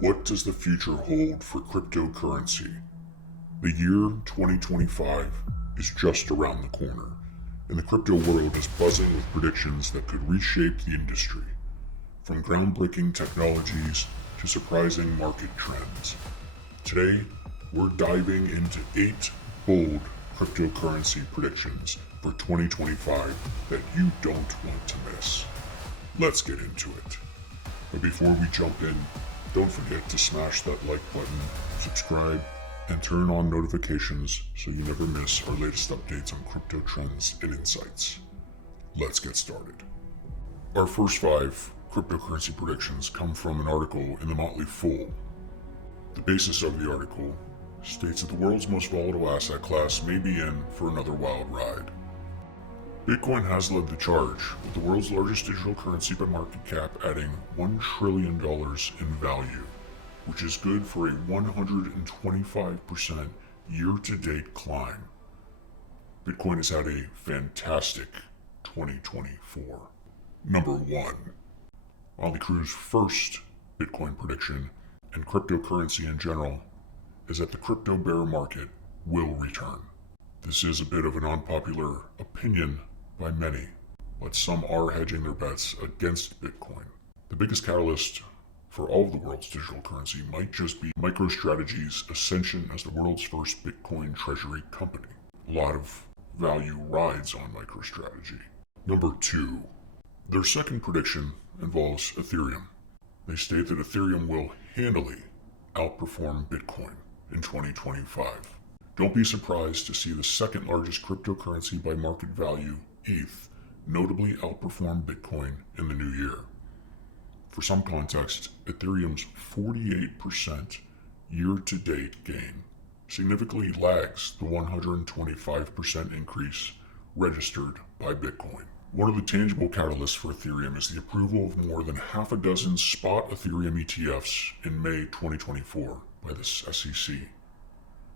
What does the future hold for cryptocurrency? The year 2025 is just around the corner, and the crypto world is buzzing with predictions that could reshape the industry. From groundbreaking technologies to surprising market trends. Today, we're diving into 8 bold cryptocurrency predictions for 2025 that you don't want to miss. Let's get into it. But before we jump in, don't forget to smash that like button, subscribe, and turn on notifications so you never miss our latest updates on crypto trends and insights. Let's get started. Our first 5 cryptocurrency predictions come from an article in the Motley Fool. The basis of the article states that the world's most volatile asset class may be in for another wild ride. Bitcoin has led the charge, with the world's largest digital currency by market cap adding $1 trillion in value, which is good for a 125% year-to-date climb. Bitcoin has had a fantastic 2024. Number 1. Motley Crue's first Bitcoin prediction, and cryptocurrency in general, is that the crypto bear market will return. This is a bit of an unpopular opinion by many, but some are hedging their bets against Bitcoin. The biggest catalyst for all of the world's digital currency might just be MicroStrategy's ascension as the world's first Bitcoin treasury company. A lot of value rides on MicroStrategy. Number 2. Their second prediction involves Ethereum. They state that Ethereum will handily outperform Bitcoin in 2025. Don't be surprised to see the second largest cryptocurrency by market value, ETH, notably outperform Bitcoin in the new year. For some context, Ethereum's 48% year-to-date gain significantly lags the 125% increase registered by Bitcoin. One of the tangible catalysts for Ethereum is the approval of more than half a dozen spot Ethereum ETFs in May 2024 by the SEC,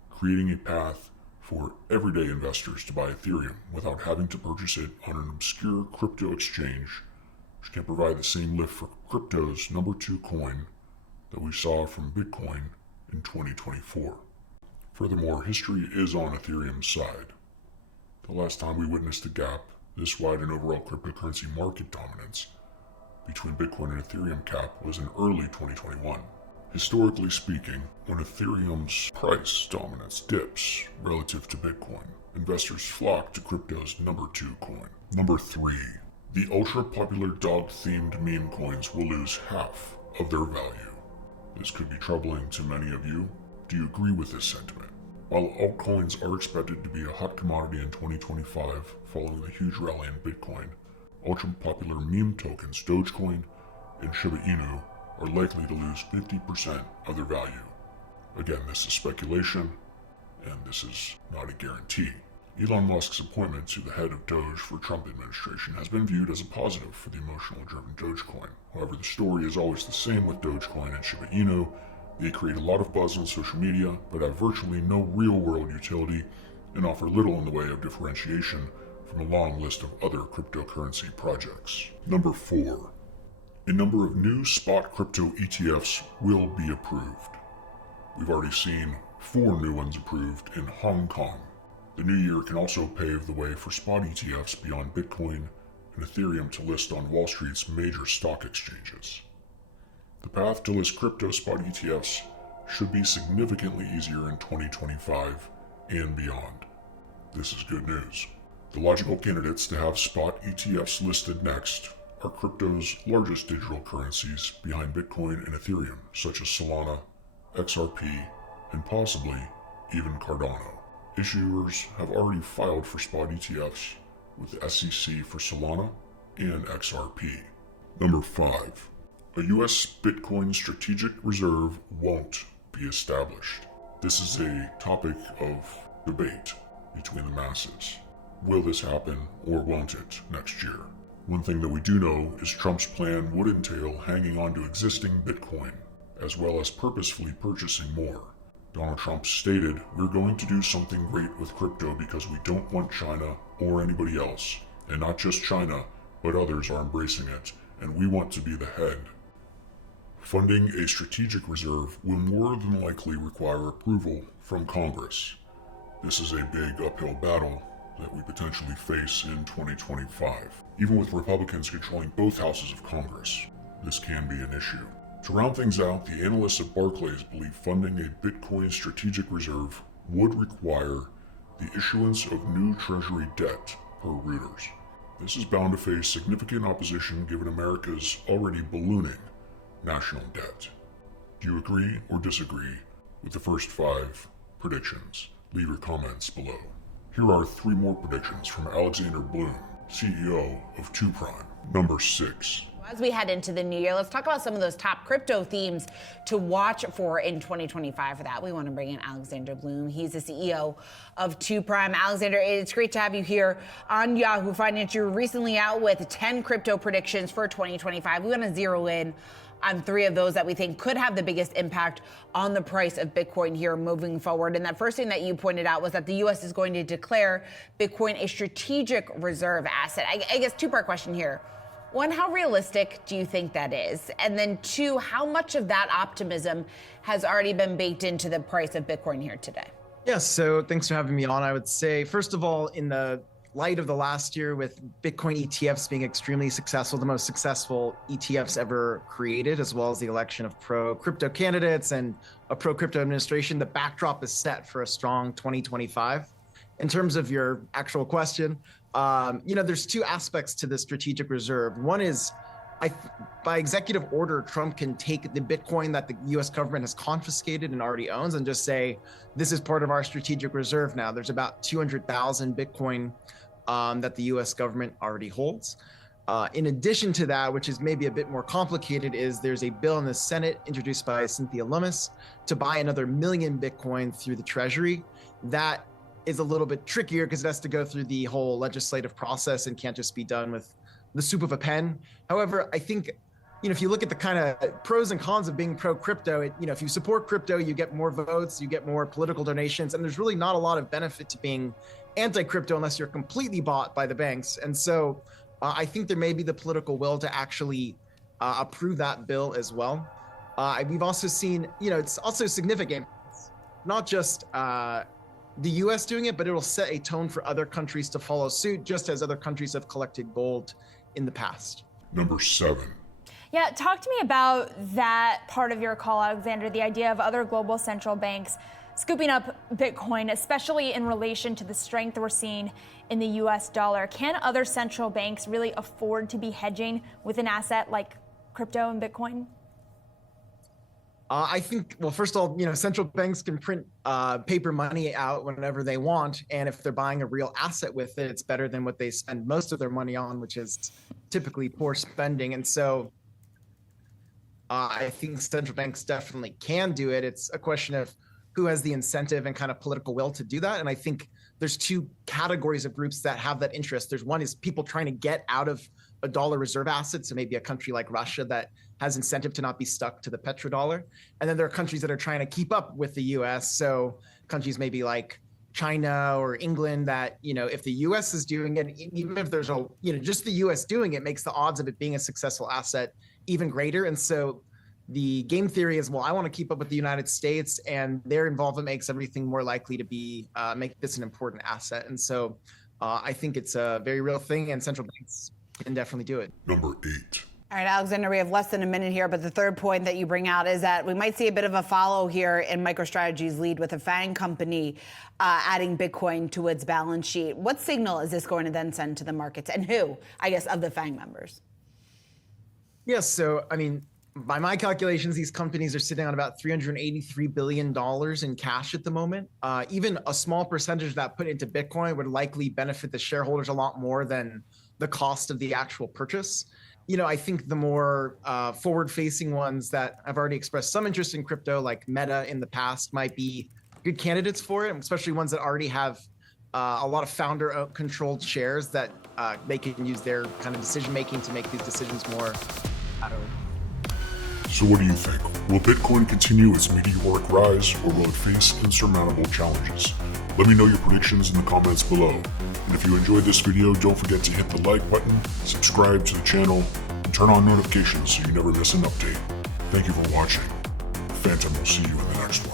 creating a path for everyday investors to buy Ethereum without having to purchase it on an obscure crypto exchange, which can provide the same lift for crypto's number 2 coin that we saw from Bitcoin in 2024. Furthermore, history is on Ethereum's side. The last time we witnessed a gap this wide in overall cryptocurrency market dominance between Bitcoin and Ethereum cap was in early 2021. Historically speaking, when Ethereum's price dominance dips relative to Bitcoin, investors flock to crypto's number 2 coin. Number 3. The ultra-popular dog-themed meme coins will lose half of their value. This could be troubling to many of you. Do you agree with this sentiment? While altcoins are expected to be a hot commodity in 2025 following the huge rally in Bitcoin, ultra-popular meme tokens Dogecoin and Shiba Inu are likely to lose 50% of their value. Again, this is speculation, and this is not a guarantee. Elon Musk's appointment to the head of Doge for Trump administration has been viewed as a positive for the emotional-driven Dogecoin. However, the story is always the same with Dogecoin and Shiba Inu. They create a lot of buzz on social media, but have virtually no real-world utility and offer little in the way of differentiation from a long list of other cryptocurrency projects. Number 4. A number of new spot crypto ETFs will be approved. We've already seen 4 new ones approved in Hong Kong. The new year can also pave the way for spot ETFs beyond Bitcoin and Ethereum to list on Wall Street's major stock exchanges. The path to list crypto spot ETFs should be significantly easier in 2025 and beyond. This is good news. The logical candidates to have spot ETFs listed next are crypto's largest digital currencies behind Bitcoin and Ethereum, such as Solana, XRP, and possibly even Cardano. Issuers have already filed for spot ETFs with the SEC for Solana and XRP. Number 5. A U.S. Bitcoin strategic reserve won't be established. This is a topic of debate between the masses. Will this happen or won't it next year? One thing that we do know is Trump's plan would entail hanging on to existing Bitcoin, as well as purposefully purchasing more. Donald Trump stated, "We're going to do something great with crypto because we don't want China or anybody else. And not just China, but others are embracing it, and we want to be the head." Funding a strategic reserve will more than likely require approval from Congress. This is a big uphill battle that we potentially face in 2025. Even with Republicans controlling both houses of Congress, this can be an issue. To round things out, the analysts at Barclays believe funding a Bitcoin strategic reserve would require the issuance of new Treasury debt, per Reuters. This is bound to face significant opposition given America's already ballooning national debt. Do you agree or disagree with the first 5 predictions? Leave your comments below. Here are 3 more predictions from Alexander Bloom, CEO of 2Prime. Number 6. As we head into the new year, let's talk about some of those top crypto themes to watch for in 2025. For that, we want to bring in Alexander Bloom. He's the CEO of 2Prime. Alexander, it's great to have you here on Yahoo Finance. You're recently out with 10 crypto predictions for 2025. We want to zero in on 3 of those that we think could have the biggest impact on the price of Bitcoin here moving forward. And that first thing that you pointed out was that the U.S. is going to declare Bitcoin a strategic reserve asset. I guess 2-part question here. 1, how realistic do you think that is? And then 2, how much of that optimism has already been baked into the price of Bitcoin here today? Yes, so thanks for having me on. I would say, first of all, in the light of the last year with Bitcoin ETFs being extremely successful, the most successful ETFs ever created, as well as the election of pro-crypto candidates and a pro-crypto administration, the backdrop is set for a strong 2025. In terms of your actual question, there's 2 aspects to the strategic reserve. One is, by executive order, Trump can take the Bitcoin that the US government has confiscated and already owns and just say, this is part of our strategic reserve now. There's about 200,000 Bitcoin that the US government already holds. In addition to that, which is maybe a bit more complicated, is there's a bill in the Senate introduced by Cynthia Lummis to buy another 1 million Bitcoin through the Treasury. That is a little bit trickier because it has to go through the whole legislative process and can't just be done with the swoop of a pen. However, I think, if you look at the kind of pros and cons of being pro-crypto, if you support crypto, you get more votes, you get more political donations, and there's really not a lot of benefit to being anti-crypto unless you're completely bought by the banks. And so I think there may be the political will to actually approve that bill as well. We've also seen, it's also significant, not just the US doing it, but it'll set a tone for other countries to follow suit, just as other countries have collected gold in the past. Number 7. Yeah, talk to me about that part of your call, Alexander, the idea of other global central banks scooping up Bitcoin, especially in relation to the strength we're seeing in the US dollar. Can other central banks really afford to be hedging with an asset like crypto and Bitcoin? I think, well, first of all, central banks can print paper money out whenever they want. And if they're buying a real asset with it, it's better than what they spend most of their money on, which is typically poor spending. And so I think central banks definitely can do it. It's a question of who has the incentive and kind of political will to do that. And I think there's 2 categories of groups that have that interest. There's one is people trying to get out of a dollar reserve asset. So maybe a country like Russia that has incentive to not be stuck to the petrodollar. And then there are countries that are trying to keep up with the US. So countries maybe like China or England that, if the US is doing it, even if there's just the US doing it makes the odds of it being a successful asset even greater. And so the game theory is, well, I want to keep up with the United States, and their involvement makes everything more likely to be, make this an important asset. And so I think it's a very real thing, and central banks can definitely do it. Number 8. All right, Alexander, we have less than a minute here, but the third point that you bring out is that we might see a bit of a follow here in MicroStrategy's lead with a FANG company adding Bitcoin to its balance sheet. What signal is this going to then send to the markets, and who, I guess, of the FANG members? Yes, so, by my calculations, these companies are sitting on about $383 billion in cash at the moment. Even a small percentage of that put into Bitcoin would likely benefit the shareholders a lot more than the cost of the actual purchase. I think the more forward-facing ones that have already expressed some interest in crypto, like Meta in the past, might be good candidates for it, especially ones that already have a lot of founder-controlled shares that they can use their kind of decision-making to make these decisions more. So what do you think? Will Bitcoin continue its meteoric rise, or will it face insurmountable challenges? Let me know your predictions in the comments below. And if you enjoyed this video, don't forget to hit the like button, subscribe to the channel, and turn on notifications so you never miss an update. Thank you for watching. Phantom will see you in the next one.